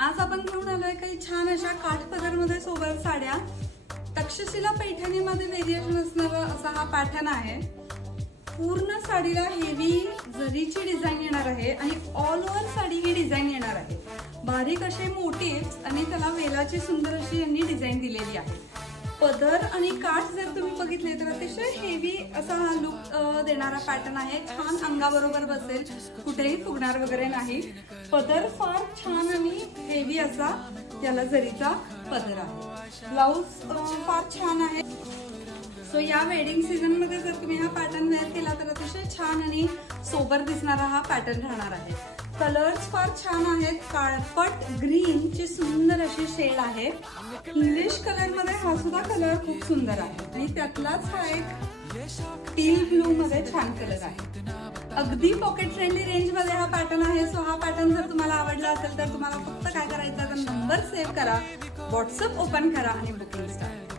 आज आपण घेऊन आलोय काही छान अशा काठपदरमध्ये सोबर साड्या। तक्षशिला पैठणीमध्ये व्हेरिएशन असणारा असा हा पॅटर्न आहे। पूर्ण साडीला हेवी जरीची डिझाइन येणार आहे आणि ऑल ओव्हर साडी ही डिझाइन येणार आहे। बारीक असे मोटिव्स आणि त्याला वेलाची सुंदर अशी यांनी डिझाइन दिलेली आहे। पदर आणि काठ जर तुम्ही बघितले तर अतिशय हेवी असा हा लुक देणारा पॅटर्न आहे। छान अंगाबरोबर बसेल, कुठेही फुगणार वगैरे नाही। पदर फार छान आणि हेवी असा याला जरीचा पदर आहे। ब्लाउज फार छान आहे। सो या वेडिंग सीझन मध्ये जर तुम्ही हा पॅटर्न वेअर केला तर अतिशय छान आणि सोबर दिसणारा हा पॅटर्न राहणार आहे। कलर्स फार छान आहेत। काळपट ग्रीन ची सुंदर अशी शेड आहे। इंग्लिश कलर मध्ये हा सुद्धा कलर खूप सुंदर आहे आणि त्यातलाच हा एक टील ब्लू मध्ये छान कलर आहे। अगदी पॉकेट फ्रेंडली रेंज मध्ये हा पॅटर्न आहे। सो हा पॅटर्न जर तुम्हाला आवडला असेल तर तुम्हाला फक्त काय करायचं तर नंबर सेव्ह करा, व्हॉट्सअप ओपन करा आणि बुकिंग स्टार्ट।